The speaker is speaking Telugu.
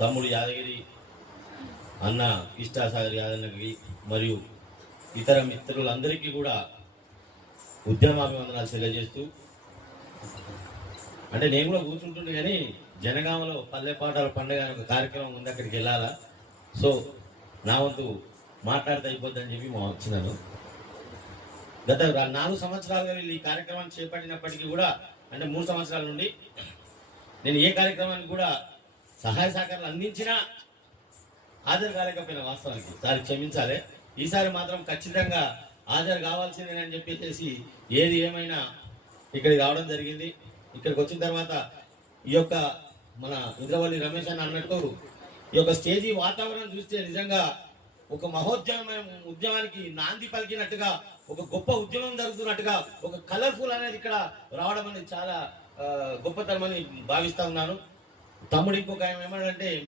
తమ్ముడు యాదగిరి అన్న ఇష్టాసాగర్ యాదన్నకి మరియు ఇతర మిత్రులందరికీ కూడా ఉద్యమాభివందనాలు తెలియజేస్తూ, అంటే నేను కూడా కూర్చుంటుండే కానీ జనగామలో పల్లె పాటల పండుగ అనే ఒక కార్యక్రమం ఉంది, అక్కడికి వెళ్ళాలా. సో నా వంతు మాట్లాడితే అయిపోద్దని చెప్పి మా వచ్చినాను. గత 4 సంవత్సరాలుగా వీళ్ళు ఈ కార్యక్రమాన్ని చేపట్టినప్పటికీ కూడా, అంటే 3 సంవత్సరాల నుండి నేను ఏ కార్యక్రమానికి కూడా సహాయ సహకారాలు అందించినా హాజరు కాలేకపోయినా వాస్తవానికి. సారి క్షమించాలి, ఈసారి మాత్రం ఖచ్చితంగా హాజరు కావాల్సిందేనని చెప్పేసి ఏది ఏమైనా ఇక్కడికి రావడం జరిగింది. ఇక్కడికి వచ్చిన తర్వాత ఈ యొక్క మన ఇంద్రవల్లి రమేష్ అని అన్నట్టు ఈ యొక్క స్టేజీ వాతావరణం చూస్తే నిజంగా ఒక ఉద్యమానికి నాంది పలికినట్టుగా, ఒక గొప్ప ఉద్యమం జరుగుతున్నట్టుగా, ఒక కలర్ఫుల్ అనేది ఇక్కడ రావడం అనేది చాలా గొప్పతనమని భావిస్తా ఉన్నాను. తమ్ముడు ఇంకొక ఆయన ఏమంటే